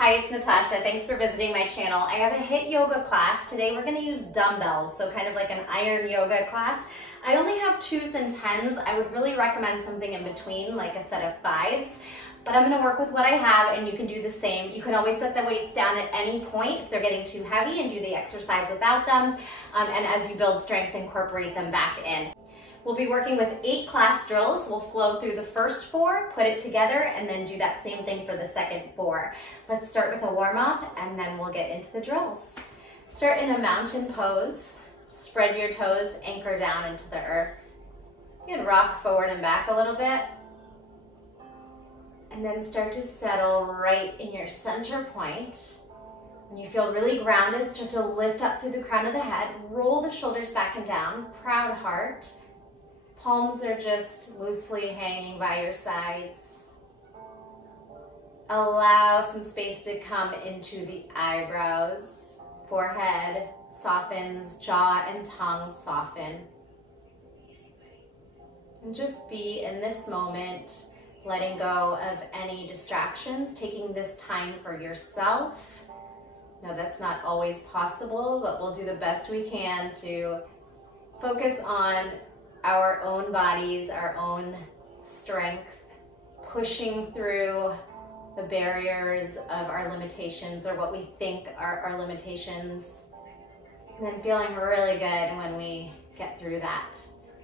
Hi, it's Natasha. Thanks for visiting my channel. I have a HIIT Yoga class. Today we're going to use dumbbells, so kind of like an iron yoga class. I only have 2s and 10s. I would really recommend something in between, like a set of 5s. But I'm going to work with what I have, and you can do the same. You can always set the weights down at any point if they're getting too heavy and do the exercise without them. And as you build strength, incorporate them back in. We'll be working with 8 class drills. We'll flow through the first 4, put it together, and then do that same thing for the second 4. Let's start with a warm-up, and then we'll get into the drills. Start in a mountain pose. Spread your toes, anchor down into the earth. You can rock forward and back a little bit. And then start to settle right in your center point. When you feel really grounded, start to lift up through the crown of the head. Roll the shoulders back and down. Proud heart. Palms are just loosely hanging by your sides. Allow some space to come into the eyebrows. Forehead softens, jaw and tongue soften. And just be in this moment, letting go of any distractions, taking this time for yourself. No, that's not always possible, but we'll do the best we can to focus on our own bodies, our own strength, pushing through the barriers of our limitations or what we think are our limitations, and then feeling really good when we get through that.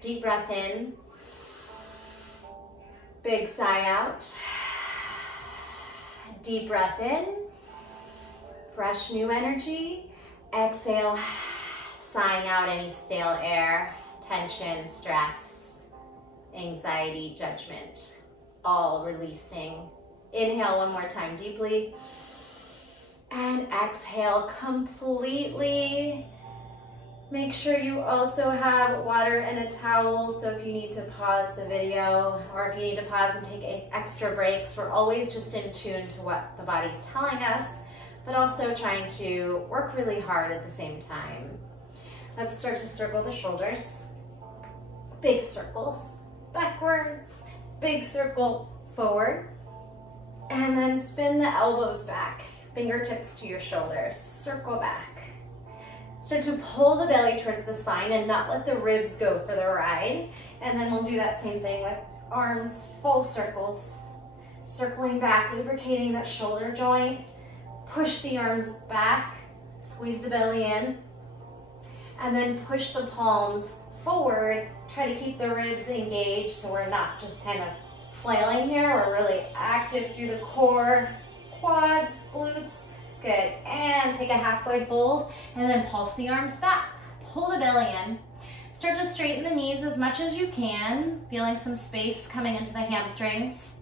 Deep breath in, big sigh out, deep breath in, fresh new energy, exhale, sighing out any stale air, tension, stress, anxiety, judgment, all releasing. Inhale one more time deeply, and exhale completely. Make sure you also have water and a towel, so if you need to pause the video or if you need to pause and take extra breaks, we're always just in tune to what the body's telling us, but also trying to work really hard at the same time. Let's start to circle the shoulders. Big circles backwards, big circle forward, and then spin the elbows back, fingertips to your shoulders, circle back. Start to pull the belly towards the spine and not let the ribs go for the ride. And then we'll do that same thing with arms, full circles, circling back, lubricating that shoulder joint. Push the arms back, squeeze the belly in, and then push the palms forward. Try to keep the ribs engaged so we're not just kind of flailing here. We're really active through the core, quads, glutes. Good. And take a halfway fold and then pulse the arms back. Pull the belly in. Start to straighten the knees as much as you can, feeling some space coming into the hamstrings.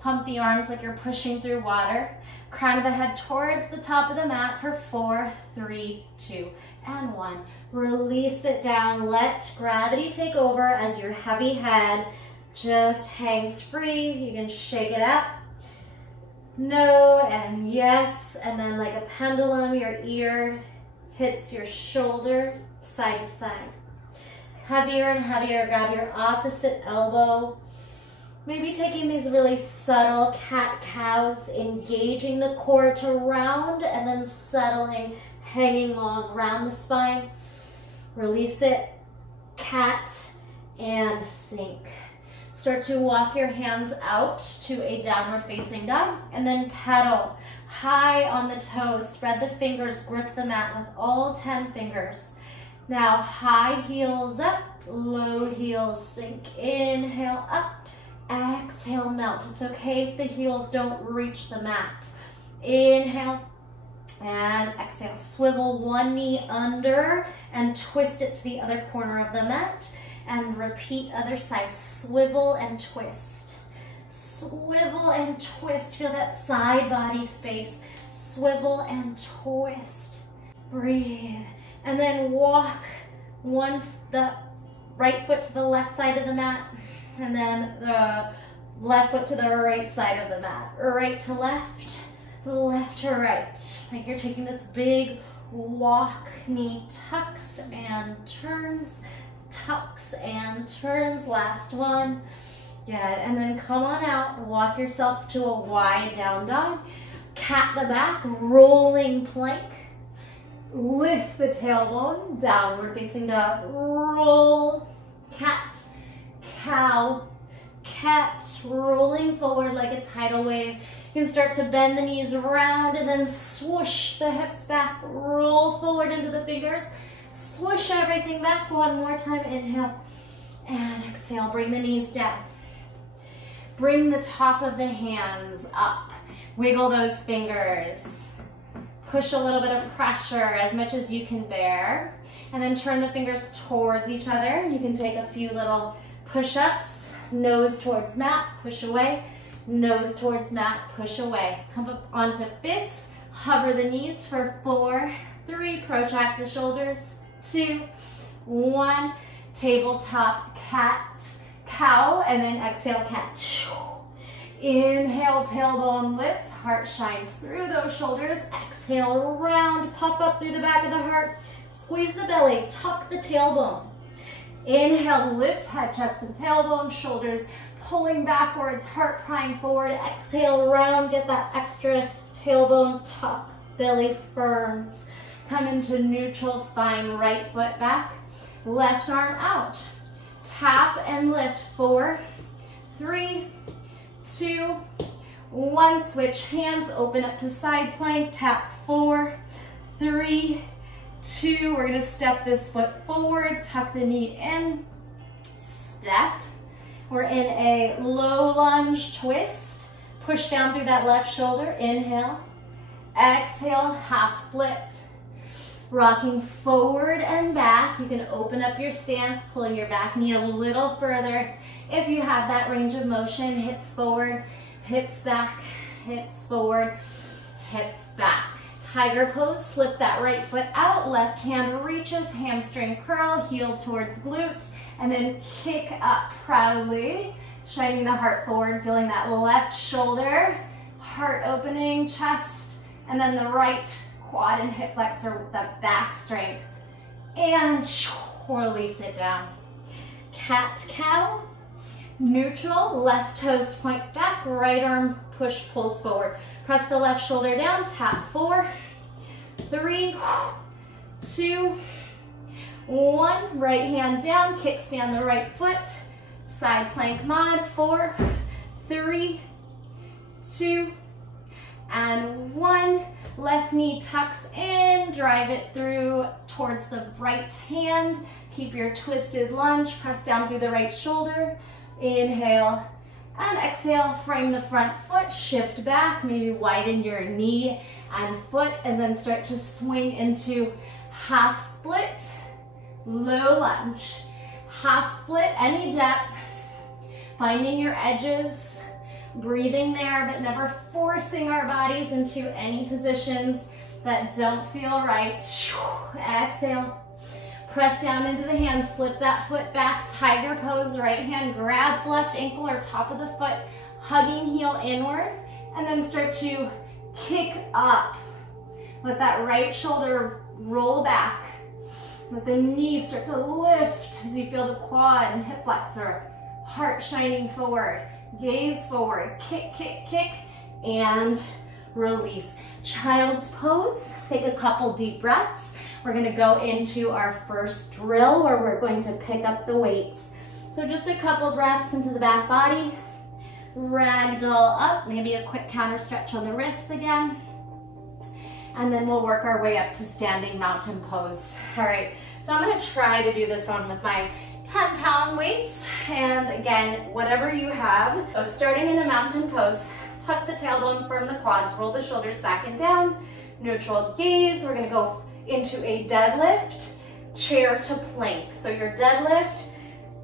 Pump the arms like you're pushing through water. Crown of the head towards the top of the mat for 4, 3, 2, and 1. Release it down. Let gravity take over as your heavy head just hangs free. You can shake it up. No and yes. And then like a pendulum, your ear hits your shoulder side to side. Heavier and heavier. Grab your opposite elbow. Maybe taking these really subtle cat-cows, engaging the core to round and then settling, hanging long around the spine. Release it, cat, and sink. Start to walk your hands out to a downward facing dog and then pedal high on the toes. Spread the fingers, grip the mat with all 10 fingers. Now high heels up, low heels sink. Inhale up. Exhale, melt. It's okay if the heels don't reach the mat. Inhale and exhale. Swivel one knee under and twist it to the other corner of the mat. And repeat other side. Swivel and twist. Swivel and twist. Feel that side body space. Swivel and twist. Breathe. And then walk the right foot to the left side of the mat. And then the left foot to the right side of the mat. Right to left, left to right. Like you're taking this big walk, knee tucks and turns, tucks and turns. Last one. Good. And then come on out, walk yourself to a wide down dog. Cat the back, rolling plank. Lift the tailbone, downward facing dog, roll, cat, cow, cat, rolling forward like a tidal wave. You can start to bend the knees around and then swoosh the hips back, roll forward into the fingers, swoosh everything back. One more time, inhale and exhale, bring the knees down. Bring the top of the hands up, wiggle those fingers. Push a little bit of pressure, as much as you can bear, and then turn the fingers towards each other. You can take a few little push-ups, nose towards mat, push away, nose towards mat, push away. Come up onto fists, hover the knees for 4, 3, protract the shoulders, 2, 1, tabletop cat, cow, and then exhale cat. Inhale, tailbone lifts, heart shines through those shoulders. Exhale, round, puff up through the back of the heart. Squeeze the belly, tuck the tailbone. Inhale, lift head, chest, and tailbone, shoulders pulling backwards, heart prime forward. Exhale, round, get that extra tailbone tuck, belly firms. Come into neutral spine, right foot back, left arm out. Tap and lift, 4, 3, 2, 1, switch hands, open up to side plank, tap 4, 3, 2, we're gonna step this foot forward, tuck the knee in, step. We're in a low lunge twist, push down through that left shoulder, inhale, exhale, half split. Rocking forward and back, you can open up your stance, pulling your back knee a little further. If you have that range of motion, hips forward, hips back, hips forward, hips back. Tiger pose, slip that right foot out, left hand reaches, hamstring curl, heel towards glutes, and then kick up proudly, shining the heart forward, feeling that left shoulder, heart opening, chest, and then the right quad and hip flexor with that back strength. And release it down. Cat, cow. Neutral, left toes point back, right arm push, pulls forward. Press the left shoulder down, tap 4, 3, 2, 1. Right hand down, kickstand the right foot. Side plank mod, 4, 3, 2, and 1. Left knee tucks in, drive it through towards the right hand. Keep your twisted lunge, press down through the right shoulder. Inhale and exhale, frame the front foot, shift back, maybe widen your knee and foot, and then start to swing into half split, low lunge. Half split, any depth, finding your edges, breathing there, but never forcing our bodies into any positions that don't feel right. Exhale. Press down into the hands, slip that foot back, tiger pose, right hand grabs left ankle or top of the foot, hugging heel inward, and then start to kick up. Let that right shoulder roll back. Let the knees start to lift as you feel the quad and hip flexor, heart shining forward, gaze forward, kick, kick, kick, and release. Child's pose, take a couple deep breaths. We're gonna go into our first drill where we're going to pick up the weights. So just a couple breaths into the back body. Ragdoll up, maybe a quick counter stretch on the wrists again. And then we'll work our way up to standing mountain pose. All right, so I'm gonna try to do this one with my 10-pound weights. And again, whatever you have. So starting in a mountain pose, tuck the tailbone, firm the quads, roll the shoulders back and down. Neutral gaze, we're gonna go into a deadlift, chair to plank. So your deadlift,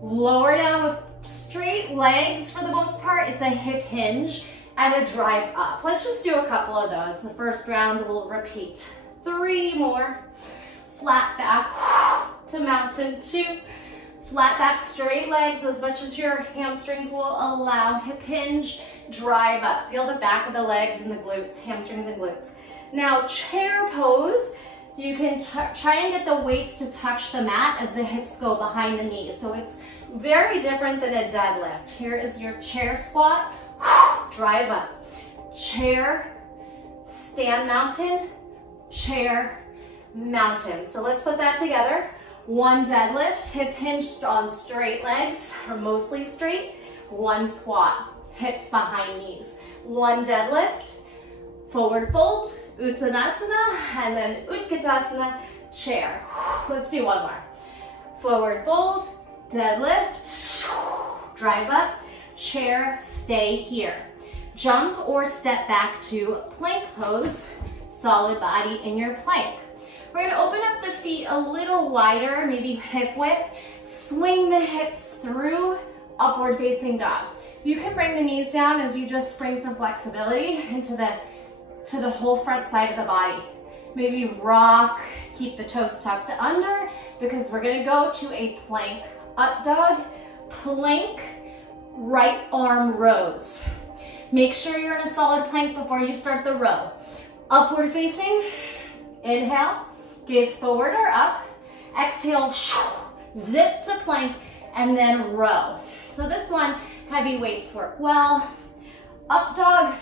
lower down with straight legs for the most part. It's a hip hinge and a drive up. Let's just do a couple of those. The first round we'll repeat. 3 more. Flat back to mountain 2. Flat back, straight legs as much as your hamstrings will allow. Hip hinge, drive up. Feel the back of the legs and the glutes, hamstrings and glutes. Now chair pose. You can try and get the weights to touch the mat as the hips go behind the knees. So it's very different than a deadlift. Here is your chair squat, drive up. Chair, stand mountain, chair, mountain. So let's put that together. One deadlift, hip hinged on straight legs, or mostly straight. One squat, hips behind knees. One deadlift, forward fold, Uttanasana, and then Utkatasana, chair. Let's do one more. Forward fold, deadlift, drive up, chair, stay here. Jump or step back to plank pose, solid body in your plank. We're gonna open up the feet a little wider, maybe hip width, swing the hips through, upward facing dog. You can bring the knees down as you just bring some flexibility into the whole front side of the body. Maybe rock, keep the toes tucked under, because we're gonna go to a plank up dog, plank, right arm rows. Make sure you're in a solid plank before you start the row. Upward facing, inhale, gaze forward or up, exhale, zip to plank, and then row. So this one, heavy weights work well. Up dog,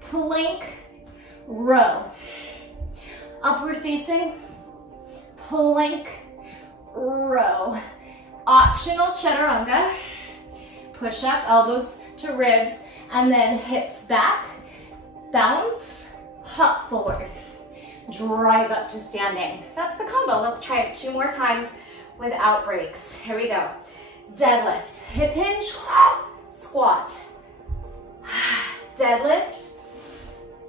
plank, row. Upward facing, plank, row. Optional chaturanga. Push up, elbows to ribs, and then hips back, bounce, hop forward. Drive up to standing. That's the combo. Let's try it 2 more times without breaks. Here we go. Deadlift, hip hinge, squat. Deadlift,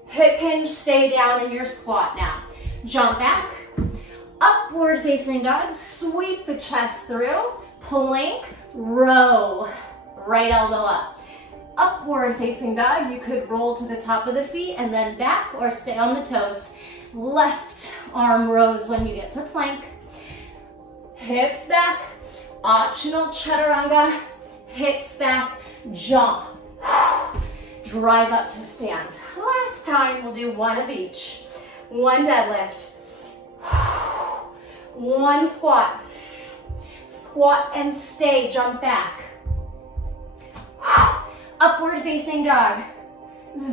hip hinge, stay down in your squat now. Jump back, upward facing dog, sweep the chest through, plank, row, right elbow up. Upward facing dog, you could roll to the top of the feet and then back or stay on the toes. Left arm rows when you get to plank. Hips back, optional chaturanga, hips back, jump. Drive up to stand. Last time, we'll do one of each. One deadlift, one squat. Squat and stay, jump back. Upward facing dog,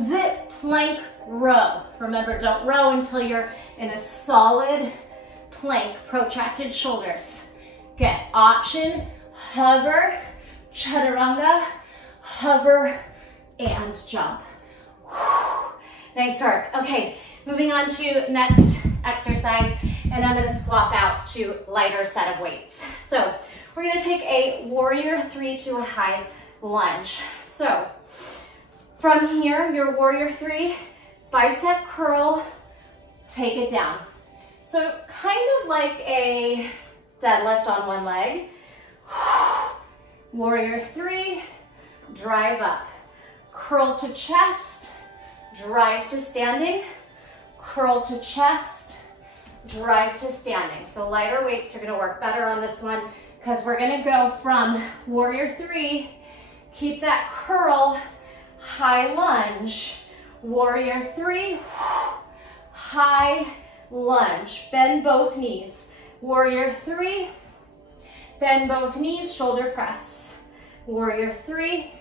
zip, plank, row. Remember, don't row until you're in a solid plank, protracted shoulders. Good, option, hover, chaturanga, hover, and jump. Nice work. Okay, moving on to next exercise, and I'm gonna swap out to lighter set of weights. So we're gonna take a warrior 3 to a high lunge. So from here, your warrior 3, bicep curl, take it down. So kind of like a deadlift on one leg. Warrior 3, drive up. Curl to chest, drive to standing. Curl to chest, drive to standing. So lighter weights are gonna work better on this one because we're gonna go from warrior 3, keep that curl, high lunge. Warrior 3, high lunge. Bend both knees. Warrior 3, bend both knees, shoulder press. Warrior 3,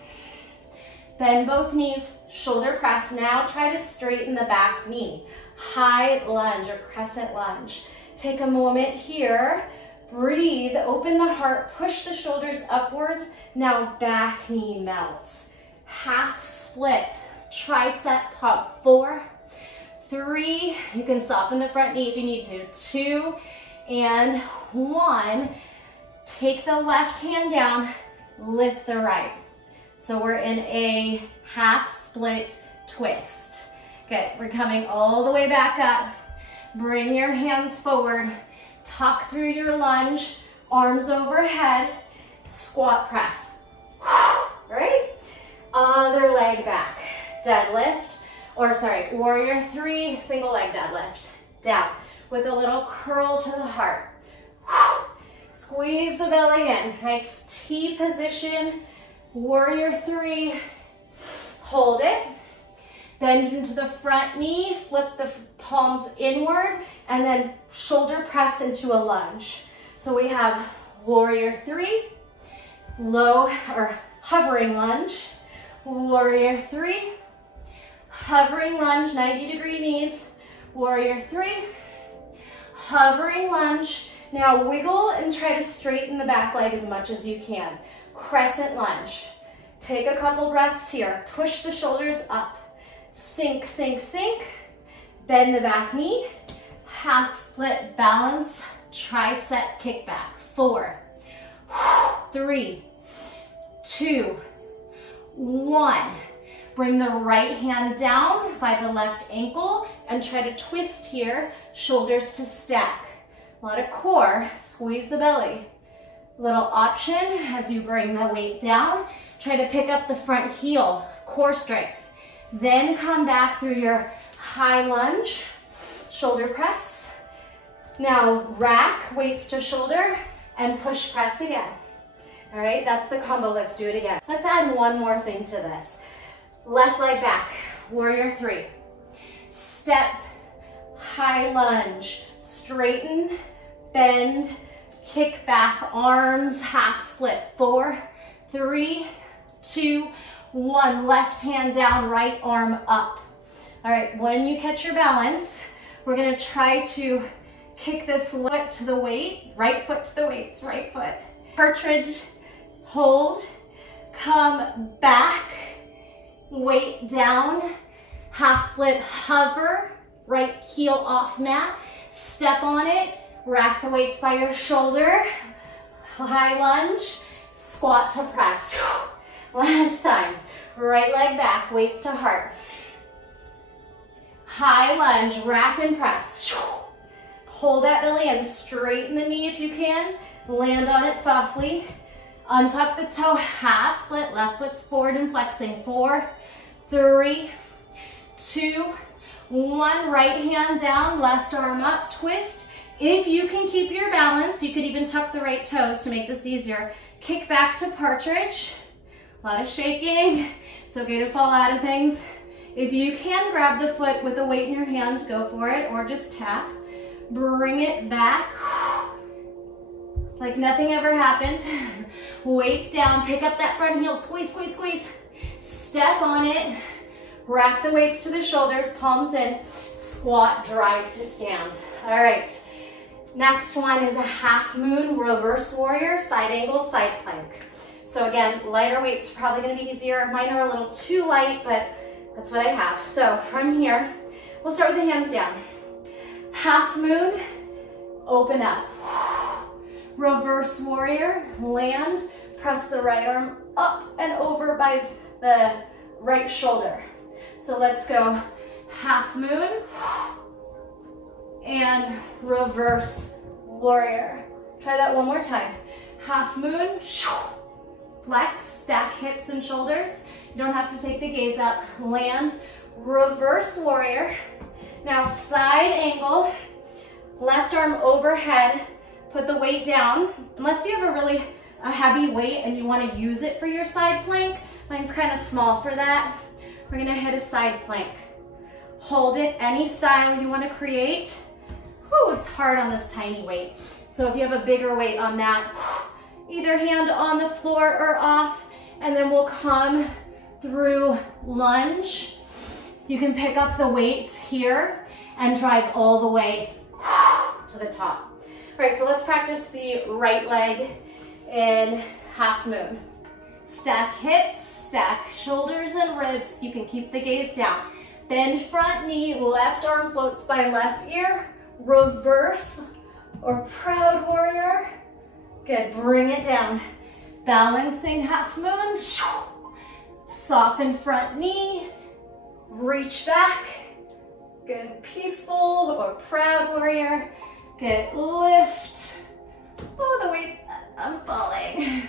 bend both knees, shoulder press. Now try to straighten the back knee. High lunge or crescent lunge. Take a moment here. Breathe, open the heart, push the shoulders upward. Now back knee melts. Half split, tricep pump. 4, 3, you can soften the front knee if you need to. 2 and 1. Take the left hand down, lift the right. So we're in a half split twist. Good, we're coming all the way back up. Bring your hands forward, tuck through your lunge, arms overhead, squat press. Right? Other leg back. Deadlift, or sorry, warrior 3, single leg deadlift. Down with a little curl to the heart. Squeeze the belly in. Nice T position. Warrior 3, hold it. Bend into the front knee, flip the palms inward, and then shoulder press into a lunge. So we have warrior 3, low or hovering lunge. Warrior 3, hovering lunge, 90-degree knees, warrior 3, hovering lunge. Now wiggle and try to straighten the back leg as much as you can. Crescent lunge. Take a couple breaths here. Push the shoulders up. Sink, sink, sink. Bend the back knee. Half split balance, tricep kickback. 4, 3, 2, 1. Bring the right hand down by the left ankle and try to twist here, shoulders to stack. A lot of core, squeeze the belly. Little option as you bring the weight down, try to pick up the front heel, core strength. Then come back through your high lunge, shoulder press. Now rack, weights to shoulder, and push press again. All right, that's the combo. Let's do it again. Let's add one more thing to this. Left leg back, warrior 3. Step, high lunge, straighten, bend, kick back, arms, half split. 4, 3, 2, 1. Left hand down, right arm up. All right, when you catch your balance, we're gonna try to kick this foot to the weight, right foot to the weights, right foot. Partridge, hold, come back, weight down, half split, hover, right heel off mat, step on it, rack the weights by your shoulder, high lunge, squat to press. Last time, right leg back, weights to heart. High lunge, rack and press. Hold that belly in, straighten the knee if you can, land on it softly. Untuck the toe, half split, left foot's forward and flexing. 4, 3, 2, 1. Right hand down, left arm up, twist. If you can keep your balance, you could even tuck the right toes to make this easier. Kick back to partridge. A lot of shaking. It's okay to fall out of things. If you can grab the foot with the weight in your hand, go for it, or just tap. Bring it back. Like nothing ever happened. Weights down, pick up that front heel, squeeze, squeeze, squeeze. Step on it. Rack the weights to the shoulders, palms in. Squat, drive to stand. All right. Next one is a half moon, reverse warrior, side angle, side plank. So again, lighter weights are probably gonna be easier. Mine are a little too light, but that's what I have. So from here, we'll start with the hands down. Half moon, open up. Reverse warrior, land, press the right arm up and over by the right shoulder. So let's go half moon and reverse warrior. Try that one more time. Half moon, flex, stack hips and shoulders. You don't have to take the gaze up. Land, reverse warrior. Now side angle, left arm overhead, put the weight down. Unless you have a heavy weight and you want to use it for your side plank, mine's kind of small for that. We're gonna hit a side plank. Hold it any style you want to create. Whew, it's hard on this tiny weight. So if you have a bigger weight on that, either hand on the floor or off, and then we'll come through lunge. You can pick up the weights here and drive all the way to the top. All right, so let's practice the right leg in half moon. Stack hips, stack shoulders and ribs. You can keep the gaze down. Bend front knee, left arm floats by left ear. Reverse or proud warrior. Good, bring it down. Balancing half moon. Soften front knee. Reach back. Good, peaceful or proud warrior. Good, lift. Oh, the weight, I'm falling.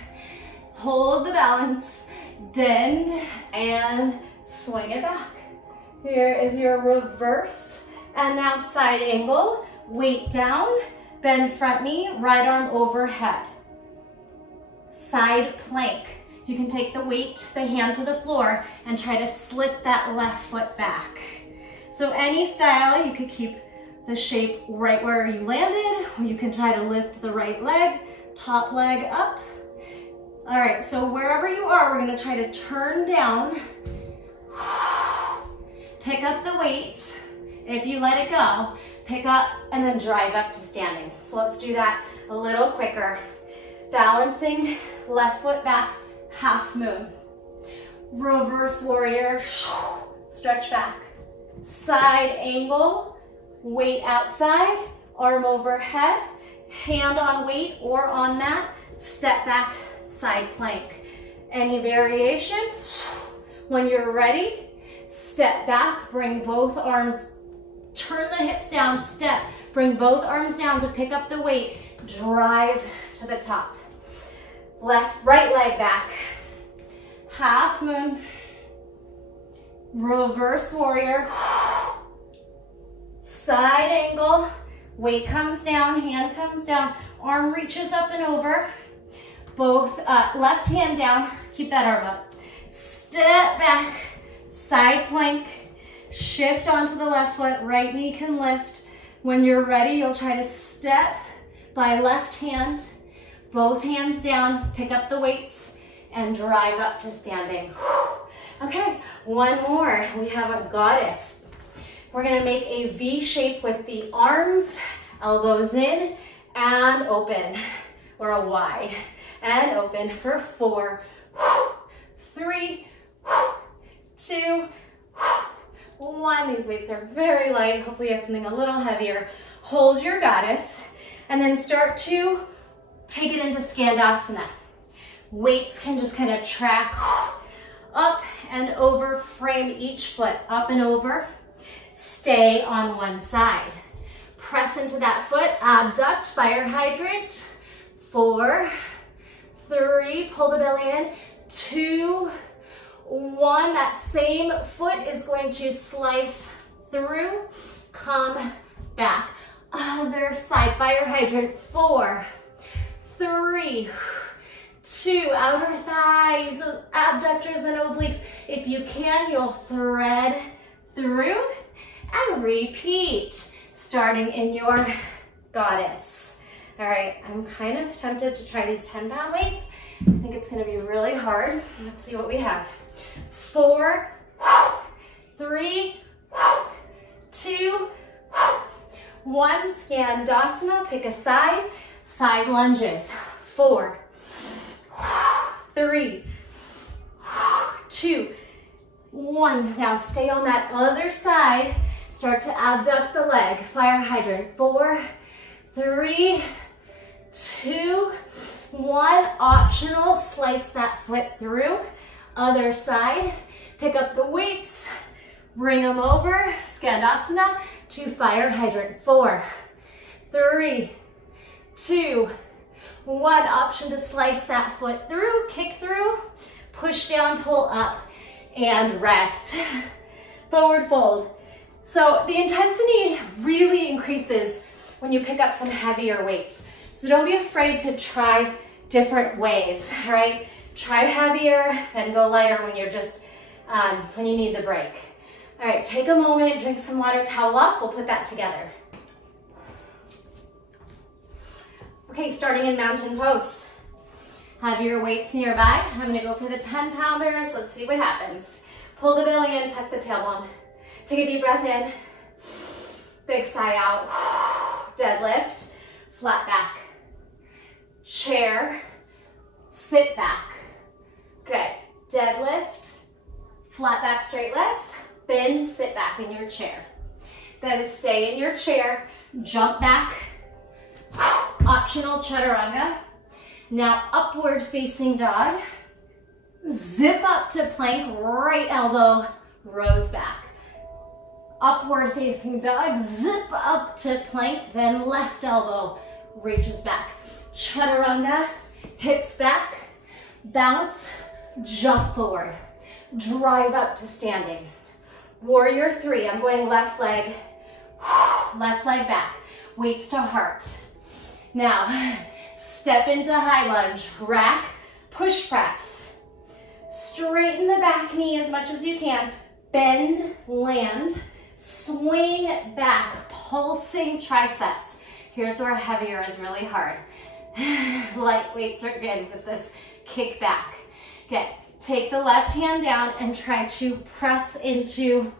Hold the balance. Bend and swing it back. Here is your reverse. And now side angle, weight down, bend front knee, right arm overhead. Side plank. You can take the weight, the hand to the floor, and try to slip that left foot back. So any style, you could keep the shape right where you landed, or you can try to lift the right leg, top leg up. All right, so wherever you are, we're gonna try to turn down. pick up the weight. If you let it go, pick up and then drive up to standing. So let's do that a little quicker. Balancing, left foot back, half moon. Reverse warrior, stretch back. Side angle, weight outside, arm overhead, hand on weight or on mat, step back, side plank. Any variation, when you're ready, step back, bring both arms, turn the hips down, step, bring both arms down to pick up the weight, drive to the top. Right leg back, half moon, reverse warrior, side angle, weight comes down, hand comes down, arm reaches up and over, both left hand down, keep that arm up, step back, side plank, shift onto the left foot, right knee can lift. When you're ready, you'll try to step by left hand, both hands down, pick up the weights, and drive up to standing. Okay, one more. We have a goddess. We're gonna make a V shape with the arms, elbows in, and open, or a Y, and open for 4, 3, 2, 1. These weights are very light. Hopefully you have something a little heavier. Hold your goddess, and then start to take it into Skandasana. Weights can just kind of track up and over, frame each foot, up and over. Stay on one side. Press into that foot, abduct, fire hydrant. 4, 3, pull the belly in. 2, 1, that same foot is going to slice through, come back. Other side, fire hydrant. 4, 3, 2, outer thighs, those abductors and obliques. If you can, you'll thread through and repeat, starting in your goddess. All right, I'm kind of tempted to try these 10-pound weights. I think it's gonna be really hard. Let's see what we have. 4, 3, 2, 1. Skandasana, pick a side, side lunges. 4, 3, 2, 1. Now stay on that other side. Start to abduct the leg. Fire hydrant. 4, 3, 2, 1. Optional, slice that foot through. Other side. Pick up the weights. Bring them over. Skandasana to fire hydrant. 4, 3, 2, 1. Option to slice that foot through, kick through, push down, pull up, and rest. Forward fold. So the intensity really increases when you pick up some heavier weights. So don't be afraid to try different ways, all right? Try heavier, then go lighter when you're just, when you need the break. All right, take a moment, drink some water, towel off, we'll put that together. Okay, starting in mountain pose. Have your weights nearby. I'm gonna go for the 10-pounders. Let's see what happens. Pull the belly in, tuck the tailbone. Take a deep breath in. Big sigh out. Deadlift, flat back. Chair, sit back. Good. Deadlift, flat back, straight legs. Bend, sit back in your chair. Then stay in your chair, jump back. Optional Chaturanga. Now upward facing dog. Zip up to plank, right elbow rows back. Upward facing dog, zip up to plank, then left elbow reaches back. Chaturanga, hips back, bounce, jump forward. Drive up to standing. Warrior 3, I'm going left leg back, weights to heart. Now, step into high lunge, rack, push press. Straighten the back knee as much as you can, bend, land, swing back, pulsing triceps. Here's where heavier is really hard. Light weights are good with this kick back. Okay, take the left hand down and try to press into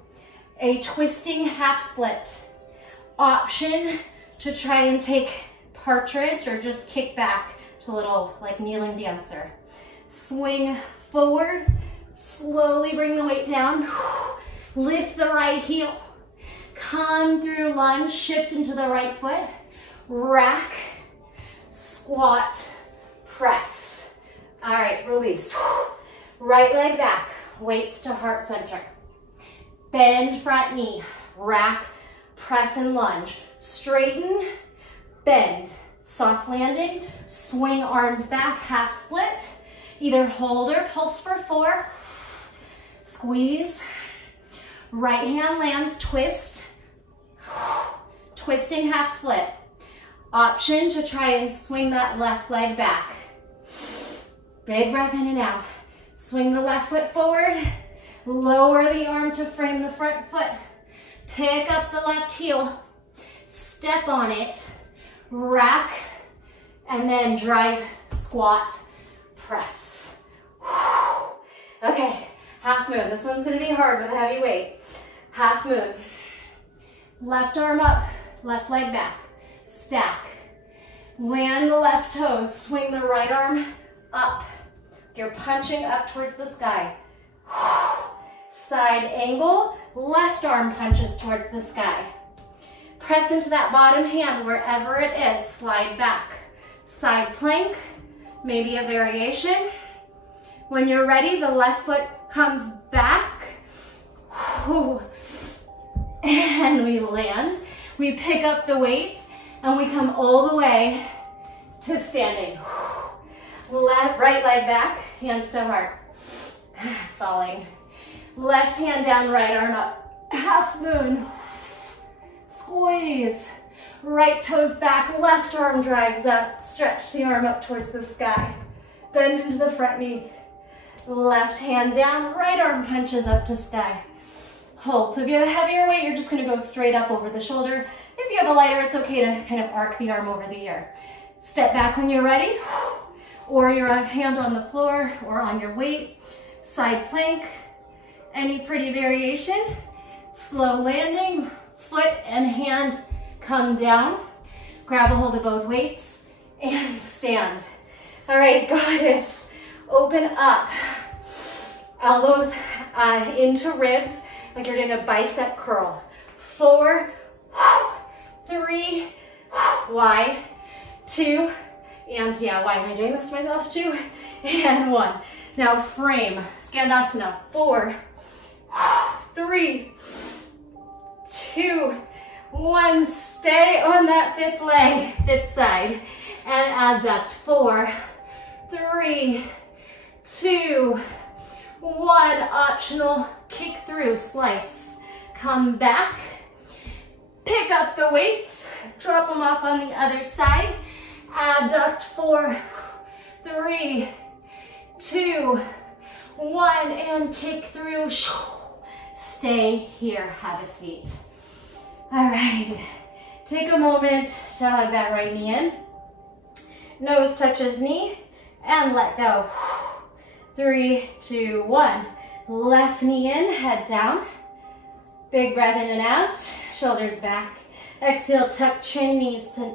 a twisting half split. Option to try and take partridge or just kick back to a little like kneeling dancer. Swing forward, slowly bring the weight down, lift the right heel, come through lunge, shift into the right foot, rack, squat, press. All right, release. Right leg back, weights to heart center. Bend front knee, rack, press and lunge. Straighten, bend, soft landing, swing arms back, half split. Either hold or pulse for 4. Squeeze. Right hand lands, twist. Twisting half split. Option to try and swing that left leg back. Big breath in and out. Swing the left foot forward. Lower the arm to frame the front foot. Pick up the left heel. Step on it. Rack. And then drive, squat, press. Okay, half moon. This one's gonna be hard with a heavy weight. Half moon. Left arm up, left leg back. Stack. Land the left toes. Swing the right arm up. You're punching up towards the sky. Side angle, left arm punches towards the sky. Press into that bottom hand wherever it is. Slide back. Side plank, maybe a variation. When you're ready, the left foot comes back. And we land. We pick up the weights and we come all the way to standing. Right leg back, hands to heart. Falling. Left hand down, right arm up. Half moon. Squeeze. Right toes back, left arm drives up. Stretch the arm up towards the sky. Bend into the front knee. Left hand down, right arm punches up to sky. Hold. So if you have a heavier weight, you're just gonna go straight up over the shoulder. If you have a lighter, it's okay to kind of arc the arm over the ear. Step back when you're ready, or your hand on the floor or on your weight. Side plank, any pretty variation. Slow landing, foot and hand come down. Grab a hold of both weights and stand. All right, goddess, open up. Elbows into ribs, like you're doing a bicep curl. 4, 3, wide, 2, and yeah, why am I doing this to myself? 2, and 1. Now frame, Skandasana. 4, 3, 2, 1. Stay on that fifth leg, fifth side, and abduct. 4, 3, 2, 1. Optional kick through, slice. Come back, pick up the weights, drop them off on the other side. Abduct. 4, 3, 2, 1, and kick through. Stay here, have a seat. All right, take a moment to hug that right knee in. Nose touches knee, and let go. 3, 2, 1. Left knee in, head down. Big breath in and out, shoulders back. Exhale, tuck chin, knees to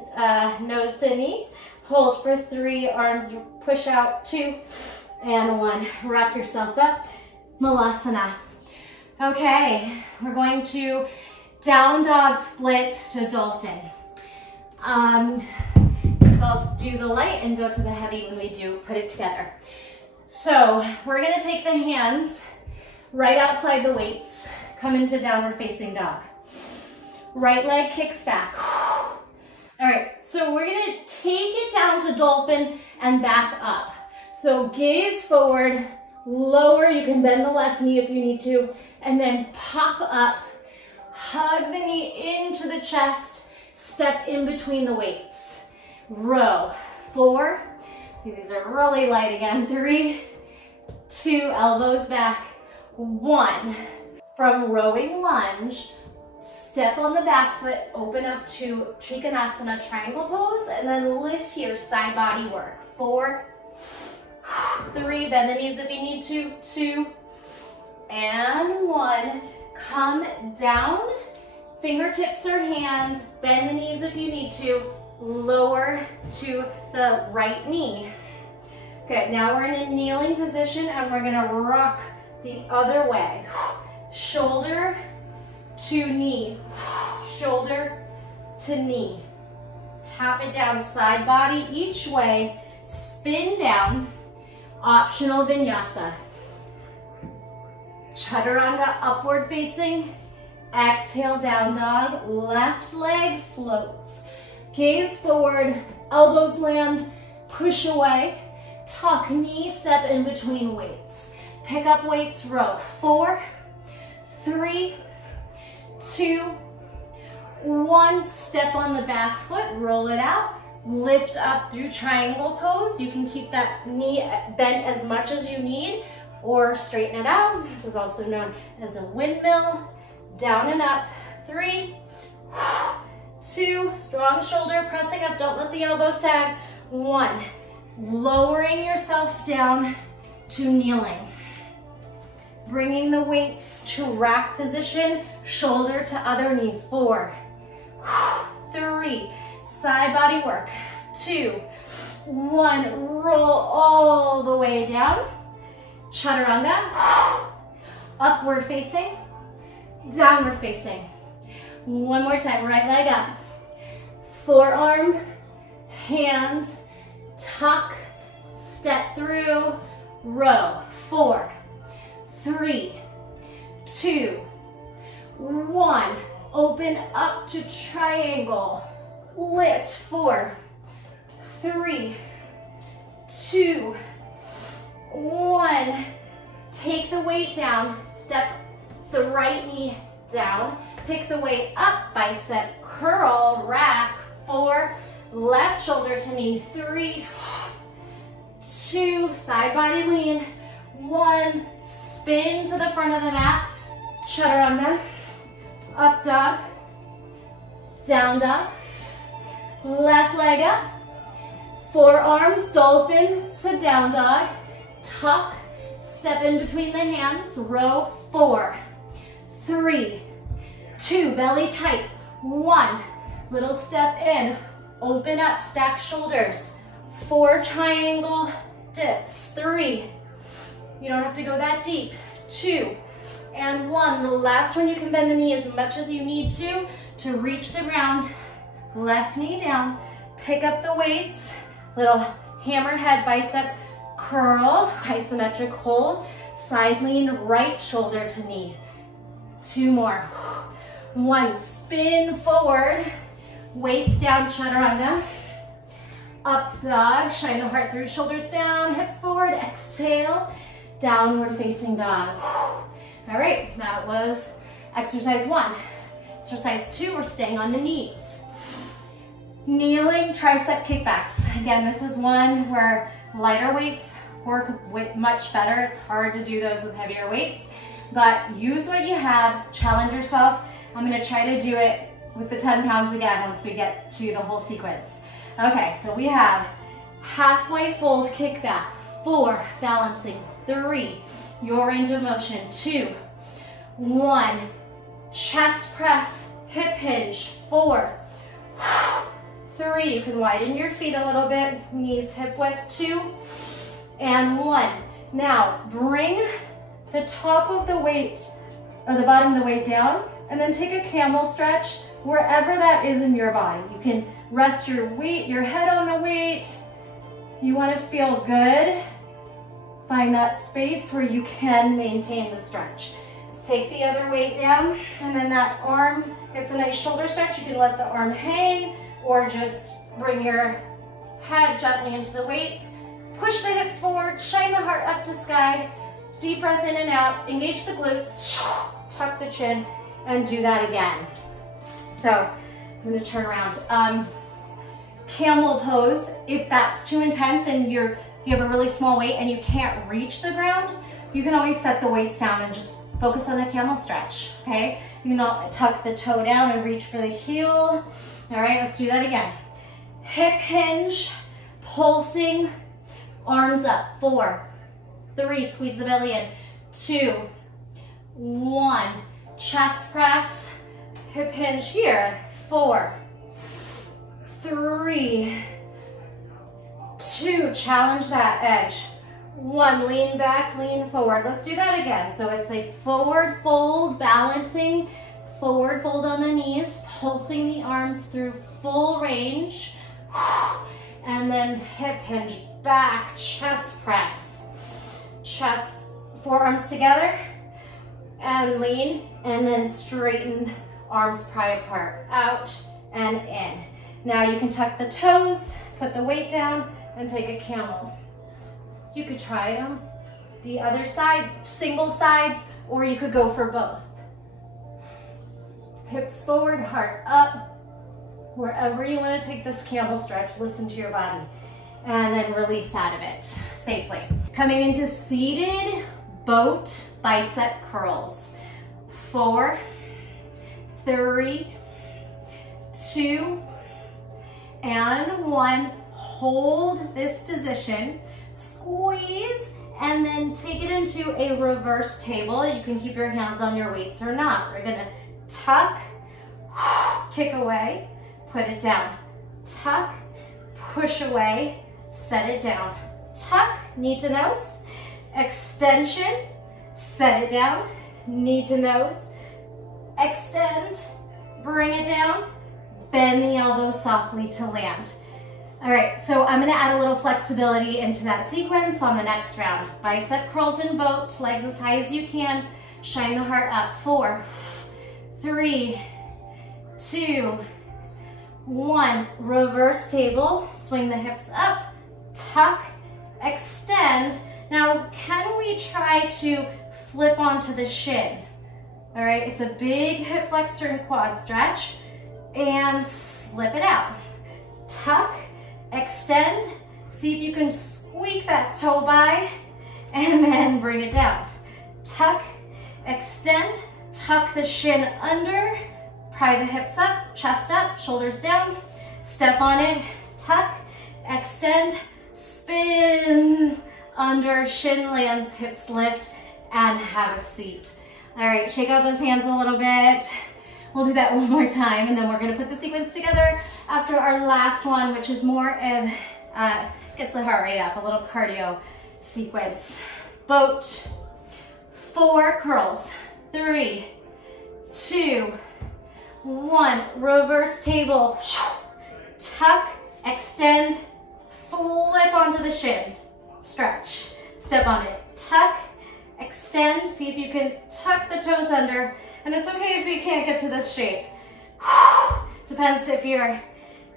nose to knee. Hold for 3, arms push out. 2, and 1. Rock yourself up, Malasana. Okay, we're going to down dog split to dolphin. I'll do the light and go to the heavy when we do put it together. So we're gonna take the hands right outside the weights, come into downward facing dog. Right leg kicks back. All right, so we're gonna take it down to dolphin and back up. So gaze forward, lower, you can bend the left knee if you need to, and then pop up, hug the knee into the chest, step in between the weights. Row. 4, see these are really light again. 3, 2, elbows back. 1. From rowing lunge, step on the back foot, open up to Trikonasana, triangle pose, and then lift here, side body work. 4, 3, bend the knees if you need to. 2, and 1. Come down, fingertips or hand, bend the knees if you need to, lower to the right knee. Good, now we're in a kneeling position and we're gonna rock the other way. Shoulder to knee, shoulder to knee. Tap it down, side body each way, spin down, optional vinyasa. Chaturanga, upward facing, exhale, down dog, left leg floats. Gaze forward, elbows land, push away, tuck knee, step in between weights. Pick up weights, row. 4, 3, 2, 1. Step on the back foot, roll it out, lift up through triangle pose. You can keep that knee bent as much as you need or straighten it out. This is also known as a windmill. Down and up. 3, 2, strong shoulder, pressing up, don't let the elbow sag. 1, lowering yourself down to kneeling. Bringing the weights to rack position, shoulder to other knee. 4, 3, side body work. 2, 1, roll all the way down. Chaturanga, upward facing, downward facing. One more time, right leg up. Forearm, hand, tuck, step through, row. 4, 3, 2, 1. Open up to triangle. Lift. 4, 3, 2, 1. Take the weight down. Step the right knee down. Pick the weight up, bicep curl, rack. 4, left shoulder to knee. 3, 2, side body lean. 1, spin to the front of the mat. Chaturanga, up dog, down dog, left leg up. Forearms, dolphin to down dog. Tuck, step in between the hands. Row. 4, 3, 2, belly tight. 1, little step in, open up, stack shoulders. 4 triangle dips. 3, you don't have to go that deep. 2, and 1. The last one, you can bend the knee as much as you need to reach the ground. Left knee down, pick up the weights, little hammerhead bicep curl, isometric hold, side lean, right shoulder to knee. 2 more. 1, spin forward, weights down, chaturanga. Up dog, shine the heart through, shoulders down, hips forward, exhale, downward facing dog. All right, that was exercise 1. Exercise 2, we're staying on the knees. Kneeling tricep kickbacks. Again, this is one where lighter weights work much better. It's hard to do those with heavier weights, but use what you have, challenge yourself. I'm gonna try to do it with the 10 pounds again once we get to the whole sequence. Okay, so we have halfway fold kickback. 4, balancing. 3, your range of motion. 2, 1, chest press, hip hinge. 4, 3, you can widen your feet a little bit, knees hip width. 2, and 1. Now bring the top of the weight, or the bottom of the weight down, and then take a camel stretch wherever that is in your body. You can rest your weight, your head on the weight. You want to feel good. Find that space where you can maintain the stretch. Take the other weight down, and then that arm gets a nice shoulder stretch. You can let the arm hang, or just bring your head gently into the weights. Push the hips forward, shine the heart up to sky. Deep breath in and out, engage the glutes, tuck the chin, and do that again. So I'm gonna turn around. Camel pose, if that's too intense and you have a really small weight and you can't reach the ground, you can always set the weights down and just focus on the camel stretch, okay? You know, tuck the toe down and reach for the heel. All right, let's do that again. Hip hinge, pulsing, arms up. 4, 3, squeeze the belly in. 2, 1, chest press, hip hinge here. 4, 3, 2, challenge that edge. 1, lean back, lean forward. Let's do that again. So it's a forward fold, balancing, forward fold on the knees, pulsing the arms through full range, and then hip hinge, back, chest press, chest, forearms together, and lean, and then straighten, arms pry apart, out and in. Now you can tuck the toes, put the weight down, and take a camel. You could try them the other side, single sides, or you could go for both. Hips forward, heart up. Wherever you want to take this camel stretch, listen to your body. And then release out of it safely. Coming into seated boat bicep curls. 4, 3, 2, and 1. Hold this position. Squeeze, and then take it into a reverse table. You can keep your hands on your weights or not. We're gonna tuck, kick away, put it down. Tuck, push away, set it down. Tuck, knee to nose, extension, set it down, knee to nose, extend, bring it down, bend the elbows softly to land. All right, so I'm gonna add a little flexibility into that sequence on the next round. Bicep curls in boat, legs as high as you can, shine the heart up. 4, 3, 2, 1. Reverse table, swing the hips up, tuck, extend. Now, can we try to flip onto the shin? All right, it's a big hip flexor and quad stretch, and slip it out. Tuck, extend, see if you can squeak that toe by, and then bring it down. Tuck, extend, tuck the shin under, pry the hips up, chest up, shoulders down, step on it, tuck, extend, spin, under, shin lands, hips lift, and have a seat. All right, shake out those hands a little bit. We'll do that one more time, and then we're gonna put the sequence together after our last one, which is more of, gets the heart rate up, a little cardio sequence. Boat, 4 curls, 3, 2, 1. Reverse table, tuck, extend, flip onto the shin, stretch, step on it, tuck, extend, see if you can tuck the toes under. And it's okay if you can't get to this shape. Depends if your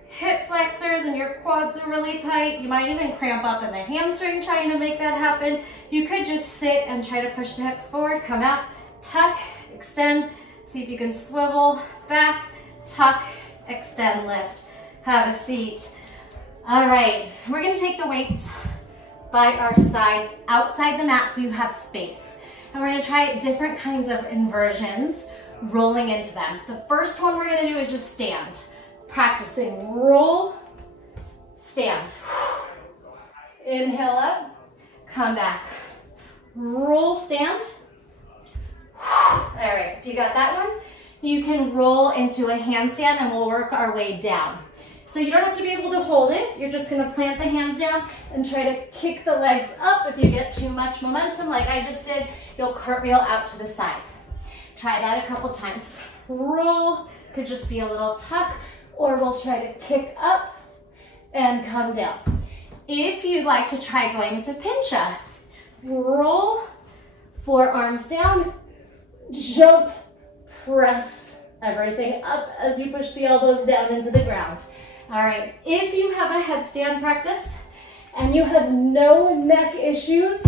hip flexors and your quads are really tight. You might even cramp up in the hamstring trying to make that happen. You could just sit and try to push the hips forward, come out, tuck, extend, see if you can swivel back, tuck, extend, lift. Have a seat. All right, we're gonna take the weights by our sides outside the mat so you have space. And we're gonna try different kinds of inversions, rolling into them. The first one we're gonna do is just stand. Practicing roll, stand. Inhale up, come back. Roll, stand. All right, if you got that one, you can roll into a handstand and we'll work our way down. So you don't have to be able to hold it. You're just gonna plant the hands down and try to kick the legs up. If you get too much momentum like I just did, you'll cartwheel out to the side. Try that a couple times. Roll, could just be a little tuck, or we'll try to kick up and come down. If you'd like to try going into pincha, roll, forearms down, jump, press everything up as you push the elbows down into the ground. All right, if you have a headstand practice and you have no neck issues,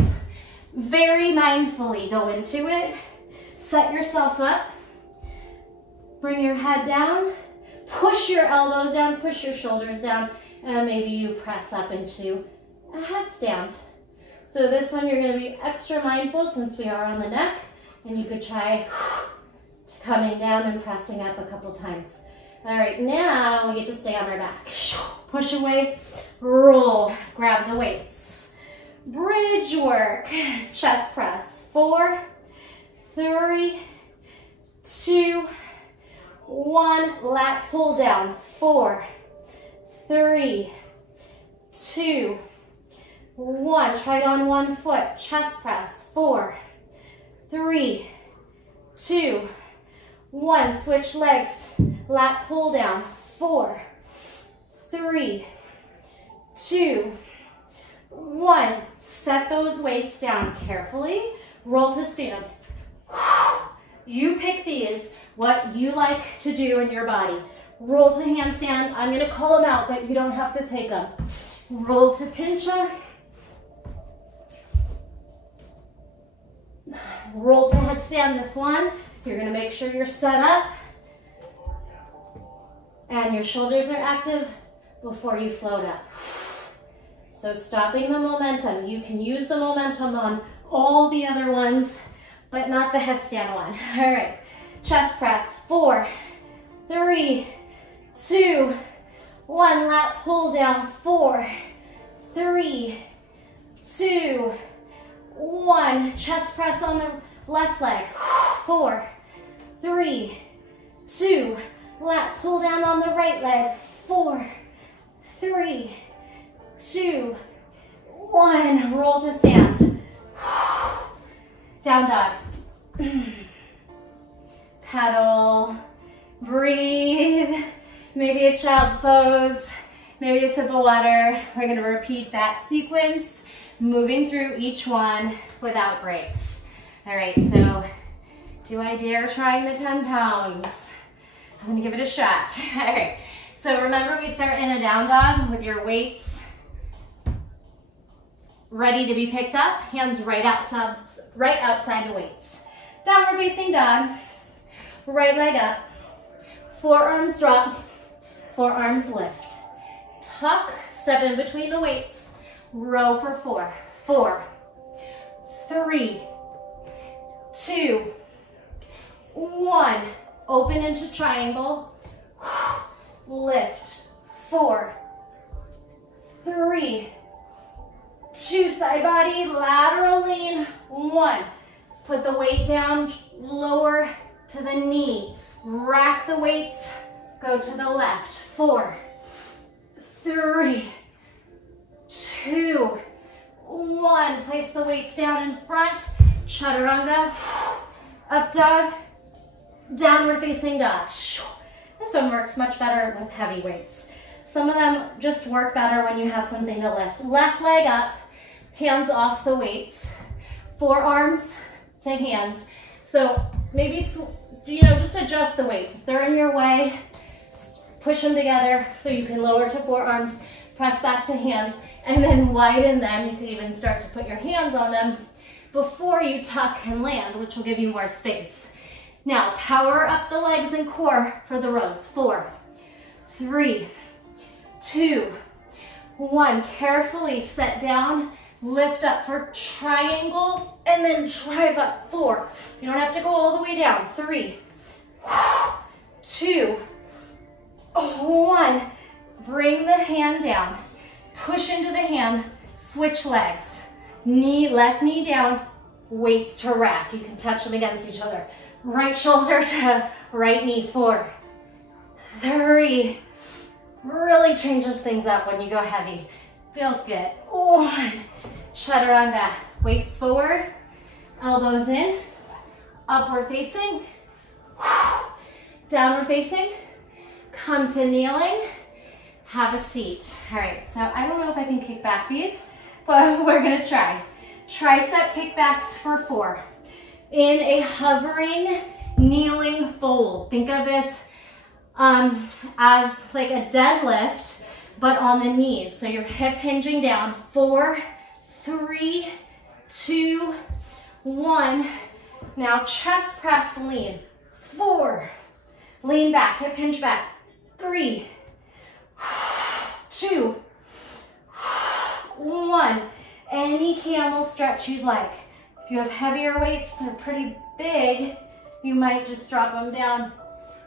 very mindfully go into it. Set yourself up. Bring your head down. Push your elbows down, push your shoulders down, and maybe you press up into a headstand. So this one you're going to be extra mindful since we are on the neck, and you could try coming down and pressing up a couple times. All right, now we get to stay on our back. Push away, roll, grab the weights. Bridge work, chest press. 4, 3, 2, 1. Lat pull down. 4, 3, 2, 1. Try on one foot. Chest press. 4, 3, 2, 1. Switch legs. Lat pull down. 4, 3, 2, 1. Set those weights down carefully. Roll to stand. You pick these, what you like to do in your body. Roll to handstand. I'm going to call them out, but you don't have to take them. Roll to pincha. Roll to headstand, this one. You're going to make sure you're set up and your shoulders are active before you float up. So stopping the momentum. You can use the momentum on all the other ones, but not the headstand one. All right, chest press. 4, 3, 2, 1. Lat pull down. 4, 3, 2, 1. Chest press on the left leg. 4, 3, 2. Lat pull down on the right leg. 4, 3, 2, 1. Roll to stand. Down dog. Paddle. Breathe. Maybe a child's pose. Maybe a sip of water. We're going to repeat that sequence, moving through each one without breaks. All right, so do I dare trying the 10 pounds? I'm going to give it a shot. All right, so remember we start in a down dog with your weights ready to be picked up, hands right outside the weights. Downward facing dog, right leg up, forearms drop, forearms lift. Tuck, step in between the weights, row for 4. 4, 3, 2, 1. Open into triangle, lift. 4, 3, 2, side body, lateral lean. 1. Put the weight down, lower to the knee. Rack the weights, go to the left. 4, 3, 2, 1. Place the weights down in front. Chaturanga, up dog, downward facing dog. This one works much better with heavy weights. Some of them just work better when you have something to lift. Left leg up, hands off the weights, forearms to hands. So maybe, just adjust the weights. If they're in your way, push them together so you can lower to forearms, press back to hands, and then widen them. You can even start to put your hands on them before you tuck and land, which will give you more space. Now, power up the legs and core for the rows. 4, 3, 2, 1. Carefully set down, lift up for triangle, and then drive up. 4. You don't have to go all the way down. 3, 2, 1. Bring the hand down. Push into the hand. Switch legs. Left knee down. Weights to rack. You can touch them against each other. Right shoulder to right knee. 4, 3. Really changes things up when you go heavy. Feels good. 1. Chaturanga. Weights forward. Elbows in. Upward facing. Downward facing. Come to kneeling. Have a seat. All right, so I don't know if I can kick back these, but we're gonna try. Tricep kickbacks for 4. In a hovering, kneeling fold. Think of this as like a deadlift, but on the knees. So your hip hinging down. 4, 3, 2, 1. Now chest press lean. 4. Lean back, hip hinge back. 3, 2, 1. Any camel stretch you'd like. If you have heavier weights, they're pretty big, you might just drop them down.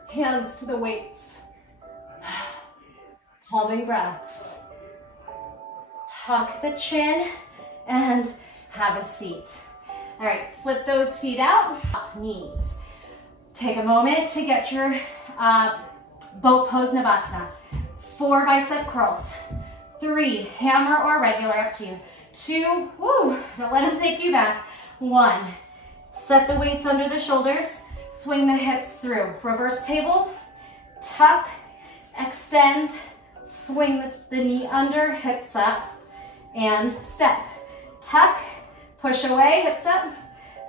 Hands to the weights. Calming breaths. Tuck the chin and have a seat. All right, flip those feet out. Knees. Take a moment to get your boat pose Navasana. 4 bicep curls. 3, hammer or regular, up to you. 2, woo, don't let them take you back. 1, set the weights under the shoulders, swing the hips through. Reverse table, tuck, extend, swing the knee under, hips up, and step. Tuck, push away, hips up.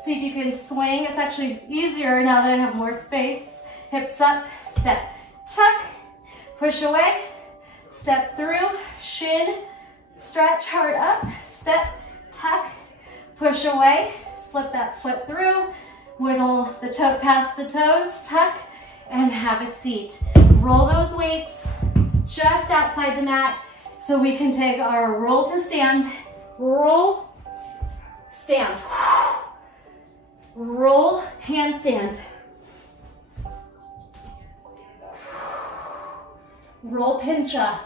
See if you can swing. It's actually easier now that I have more space. Hips up, step. Tuck, push away, step through, shin, stretch, heart up, step, tuck, push away, slip that foot through, wiggle the toe past the toes, tuck, and have a seat. Roll those weights just outside the mat so we can take our roll to stand, roll, stand, roll, handstand, roll pincha,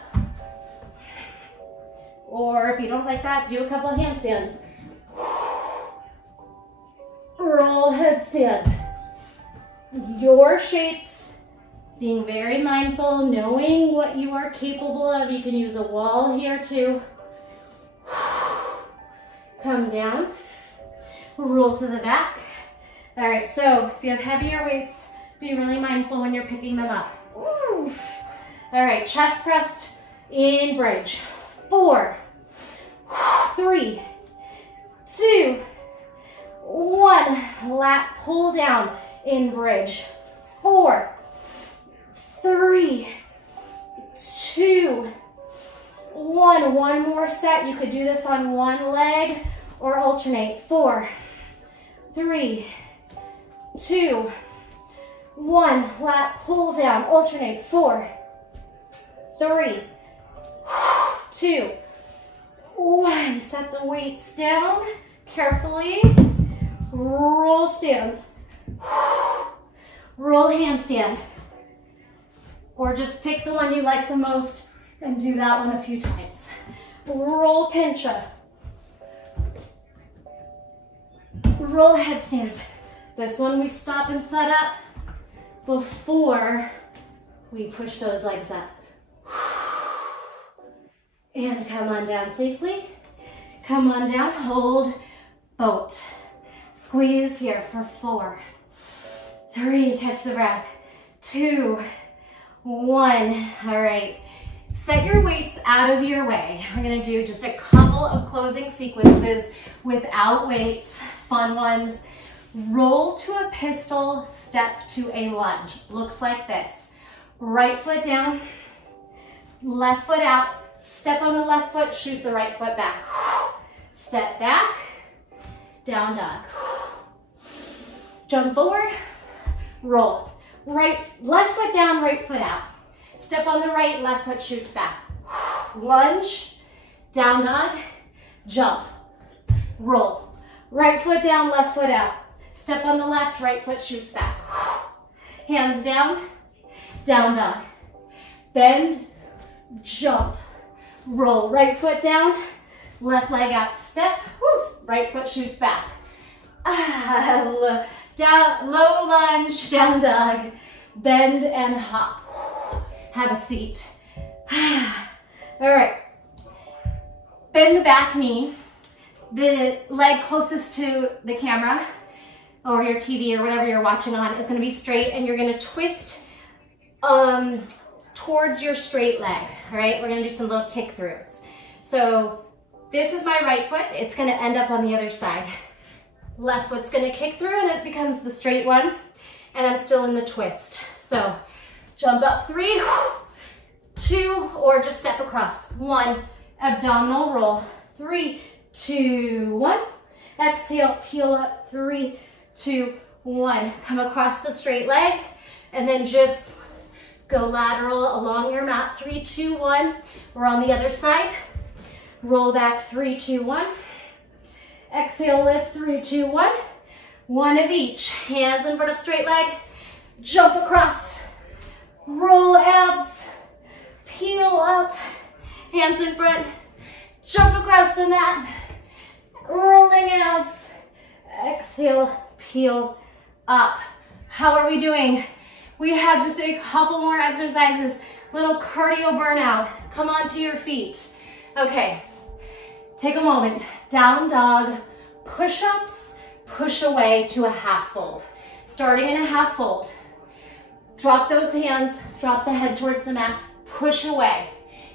or if you don't like that, do a couple of handstands. Roll headstand. Your shapes, being very mindful, knowing what you are capable of. You can use a wall here too. Come down, roll to the back. All right, so if you have heavier weights, be really mindful when you're picking them up. Oof. All right, chest pressed in bridge. 4, 3, 2, 1. Lat pull down in bridge. 4, 3, 2, 1. One more set. You could do this on one leg or alternate. 4, 3, 2, 1. Lat pull down. Alternate. 4, 3, 2, 1. Set the weights down carefully. Roll stand. Roll handstand. Or just pick the one you like the most and do that one a few times. Roll pincha. Roll headstand. This one we stop and set up before we push those legs up. And come on down safely. Come on down, hold, boat. Squeeze here for 4, 3, catch the breath, 2, 1. All right, set your weights out of your way. We're gonna do just a couple of closing sequences without weights, fun ones. Roll to a pistol, step to a lunge. Looks like this. Right foot down, left foot out, step on the left foot, shoot the right foot back. Step back, down dog. Jump forward, roll. Left foot down, right foot out. Step on the right, left foot shoots back. Lunge, down dog, jump, roll. Right foot down, left foot out. Step on the left, right foot shoots back. Hands down, down dog. Bend, jump, roll. Right foot down, left leg out, step, right foot shoots back. Down, low lunge, down dog, bend and hop. Have a seat. All right, bend the back knee. The leg closest to the camera or your TV or whatever you're watching on is gonna be straight, and you're gonna twist towards your straight leg, all right? We're gonna do some little kick throughs. So this is my right foot. It's gonna end up on the other side. Left foot's gonna kick through and it becomes the straight one, and I'm still in the twist. So jump up 3, 2, or just step across. 1, abdominal roll. 3, 2, 1. Exhale, peel up. 3, 2, 1. Come across the straight leg and then just go lateral along your mat. 3, 2, 1. We're on the other side. Roll back. 3, 2, 1. Exhale, lift. 3, 2, 1. One of each. Hands in front of straight leg. Jump across. Roll abs. Peel up. Hands in front. Jump across the mat. Rolling abs. Exhale, peel up. How are we doing? We have just a couple more exercises, little cardio burnout. Come onto your feet. Okay, take a moment. Down dog, push-ups, push away to a half fold. Starting in a half fold. Drop those hands, drop the head towards the mat, push away.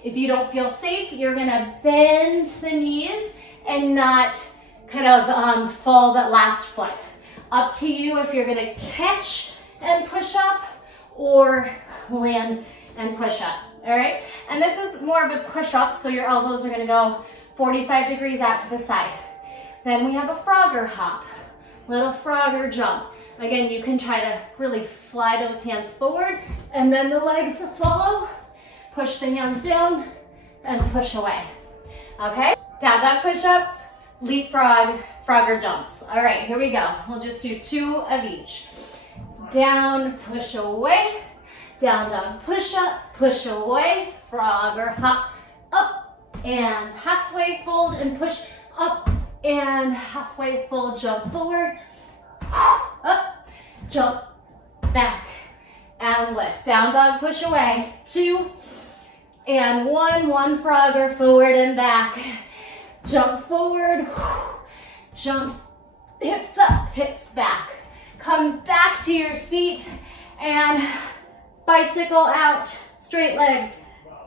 If you don't feel safe, you're gonna bend the knees and not kind of fall that last foot. Up to you if you're gonna catch and push up or land and push up, all right? And this is more of a push up, so your elbows are gonna go 45 degrees out to the side. Then we have a Frogger hop, little Frogger jump. Again, you can try to really fly those hands forward and then the legs follow. Push the hands down and push away, okay? Down dog push-ups, leapfrog, Frogger jumps. All right, here we go. We'll just do 2 of each. Down, push away, down dog push up, push away, Frogger hop, up and halfway fold and push up and halfway fold, jump forward, up, jump, back and lift. Down dog push away, 2 and 1 Frogger forward and back, jump forward, jump, hips up, hips back. Come back to your seat and bicycle out, straight legs,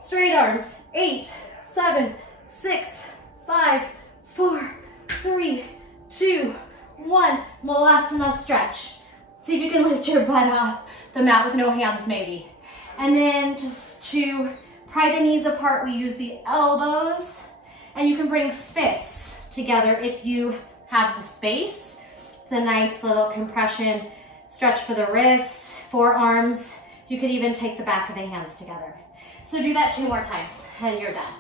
straight arms. 8, 7, 6, 5, 4, 3, 2, 1. Malasana stretch. See if you can lift your butt off the mat with no hands maybe. And then just to pry the knees apart, we use the elbows, and you can bring fists together if you have the space. It's a nice little compression stretch for the wrists, forearms. You could even take the back of the hands together. So do that 2 more times and you're done.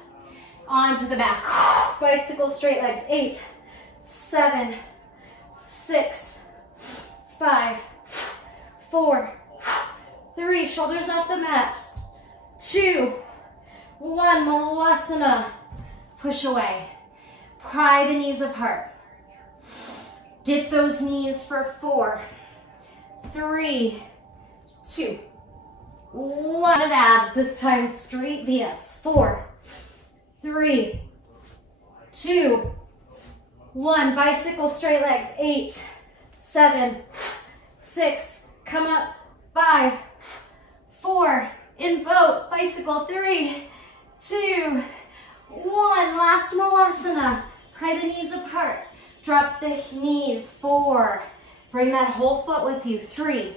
Onto the back. Bicycle straight legs. 8, 7, 6, 5, 4, 3. Shoulders off the mat. 2, 1. Malasana. Push away. Pry the knees apart. Dip those knees for 4, 3, 2, 1. Of abs, this time straight V-ups. 4, 3, 2, 1. Bicycle straight legs. 8, 7, 6. Come up. 5, 4. In boat. Bicycle. 3, 2, 1. Last Malasana. Pry the knees apart. Drop the knees. 4. Bring that whole foot with you. 3,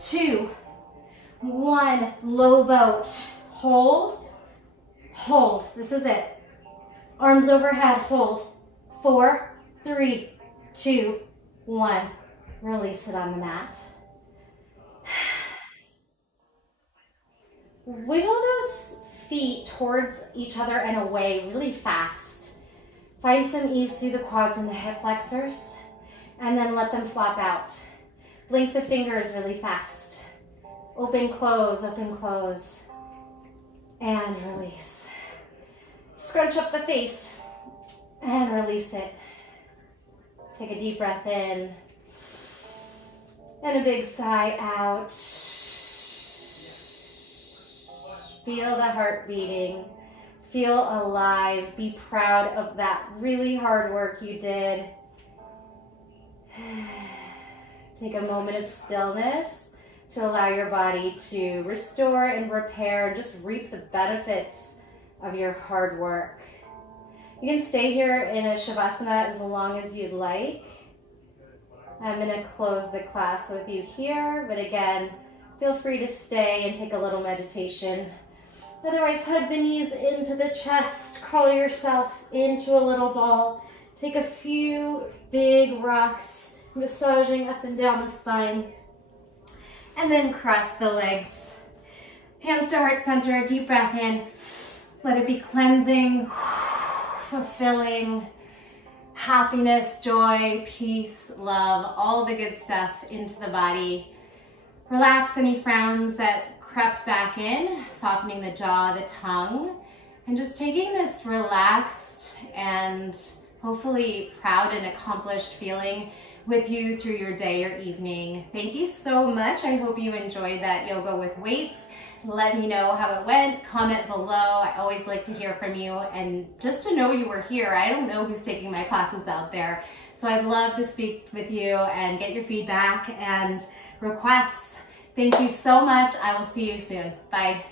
2, 1. Low boat. Hold. Hold. This is it. Arms overhead. Hold. 4, 3, 2, 1. Release it on the mat. Wiggle those feet towards each other and away really fast. Find some ease through the quads and the hip flexors, and then let them flop out. Blink the fingers really fast. Open, close, and release. Scrunch up the face and release it. Take a deep breath in and a big sigh out. Feel the heart beating. Feel alive. Be proud of that really hard work you did. Take a moment of stillness to allow your body to restore and repair and just reap the benefits of your hard work. You can stay here in a Shavasana as long as you'd like. I'm going to close the class with you here, but again, feel free to stay and take a little meditation. Otherwise, hug the knees into the chest, crawl yourself into a little ball. Take a few big rocks, massaging up and down the spine. And then cross the legs. Hands to heart center, deep breath in. Let it be cleansing, fulfilling, happiness, joy, peace, love, all the good stuff into the body. Relax any frowns that crept back in, softening the jaw, the tongue, and just taking this relaxed and hopefully proud and accomplished feeling with you through your day or evening. Thank you so much. I hope you enjoyed that yoga with weights. Let me know how it went. Comment below. I always like to hear from you and just to know you were here. I don't know who's taking my classes out there. So I'd love to speak with you and get your feedback and requests. Thank you so much. I will see you soon. Bye.